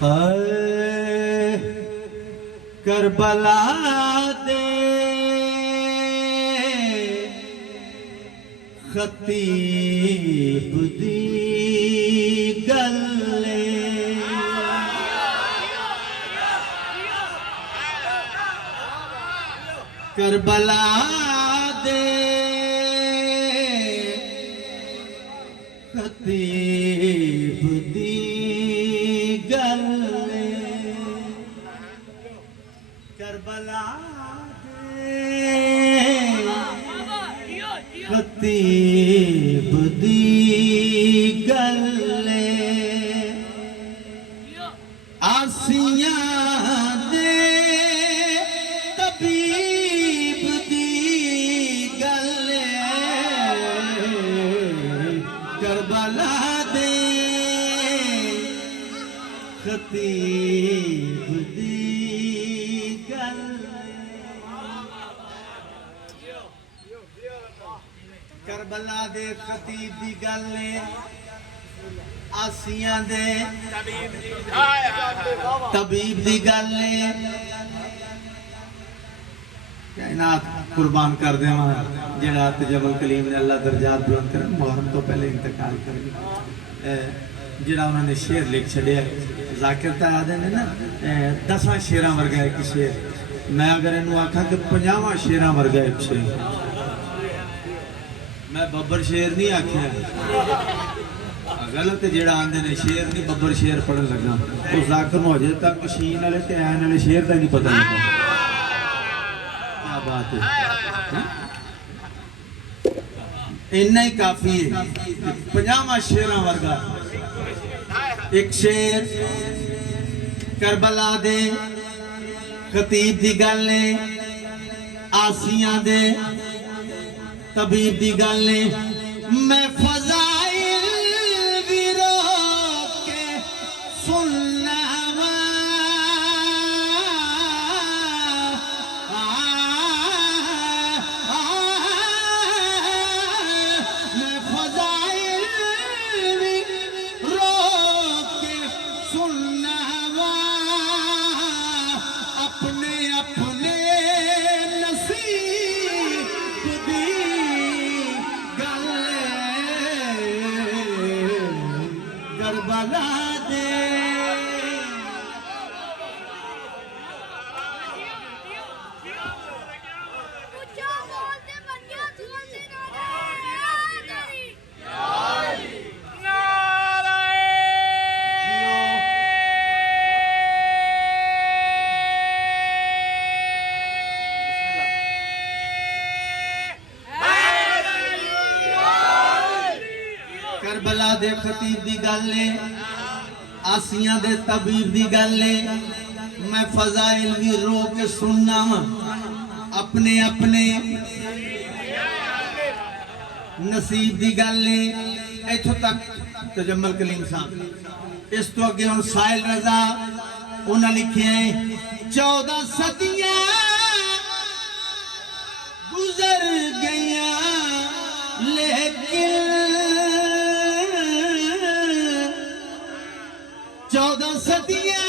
हाय Karbala दे खतीब दी गल्ले Karbala दे खतीब दी गल्ले Karbala दे खतीब दी गल्ले आसियां दे तबीब दी गल्ले करबला दे खतीब दी गल्ले करबला दे खतीब दी गल्ले आसियां दे तबीब दी गल्ले कायनात कुर्बान कर देवा जेड़ा तजबल कलीम ने अल्लाह दर्जात बुलंद कर मुहर्रम तो पहले इंतकाल कर गया जेड़ा उन्होंने शेर लिख छड़िया जाकिर तादे ने ना 10 शेरां वर्गा एक शेर मैं अगर इनू आखा कि 50 शेरां वर्गा एक शेर मैं बब्बर शेर नहीं आख्या गलत जेड़ा आंदे ने शेर नहीं बब्बर शेर पढ़न लगा तो जाकिर हो जाए तक शीन वाले ते ऐन वाले शेर का नहीं पता लगा क्या बात है इन्ना ही काफी है 50 शेरां वर्गा एक शेर करबला दे खतीब दी गल ने आसियां दे तबीब दी गल ने मैं फजाइल भी रोक के सुनना मैं फजाइल भी रोक के सुनना अपने अपने नसीब दी करबला दे करबला दे खतीब दी गल ने आसियां दे तबीब दी गल ने मैं फजाइल भी रो के सुनना अपने अपने नसीब दी गल ने इथों तक तजम्मल कलीम साहब इस तो अगे हम साहिल रजा उन्हें लिखे 14 सदियां गुजर गईया लेकिन 14 सदियां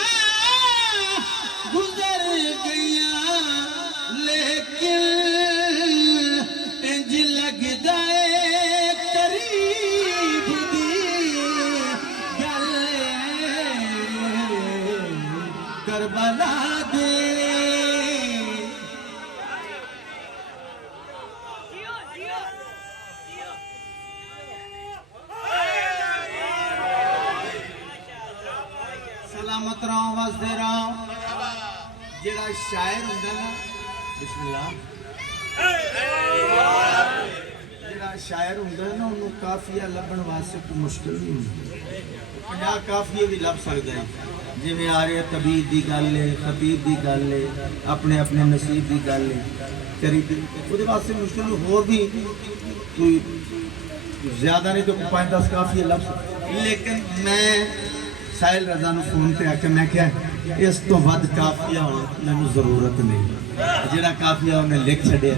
गुजर गईया लेकिन इंज लगदा है करीब दी गल करबला दे सलामत रहो वसदे रहो जेड़ा शायर हुंदा ना बिस्मिल्लाह जेड़ा शायर हुंदा ना उन्होंने काफिया लभण वास्ते कोई मुश्किल नहीं हुंदी 50 काफिये भी लभ सकदा है जिवें आ रहे तबीब दी गल है खतीब दी गल है अपने अपने नसीब दी गल है करीब उहदे वास्ते मुश्किल होर भी कोई ज्यादा नहीं तो 5-10 काफिये लभ सकदा लेकिन मैं साहिल रजा ने फोन पे आके मैं क्या इस तो वध काफिया मैनू जरूरत नहीं जेड़ा काफिया उन्हें लिख छड़िया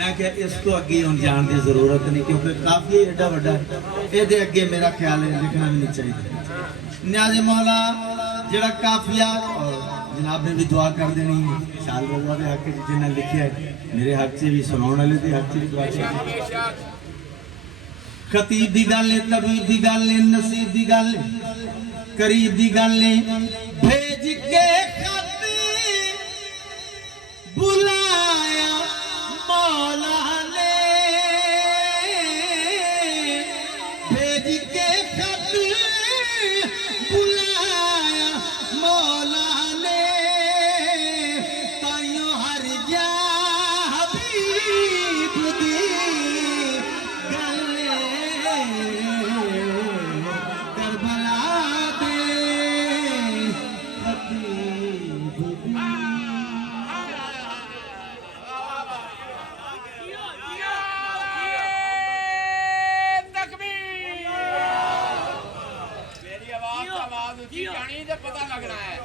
मैं क्या इस तो अगे हम जान की जरूरत नहीं क्योंकि काफी एडा वड्डा ये अगे मेरा ख्याल है लिखना भी नहीं चाहिए। न्याज़े मौला जड़ा काफिया जनाब ने भी दुआ कर देनी शाल रजा के हक च जिन्हें लिखिया मेरे हक च भी सुनाने वाले के हक च भी दुआ कर खतीब दी गल है तबीब दी गल है नसीब दी गल है करीब दी गल है भेज के खत बुलाया मौला ने भेज के खत बुलाया मौला ने ताइयो हर जा हबीब दी गल करबला दे हबीब दी मेरी आवाज ऊंची जानी तो पता लगना है।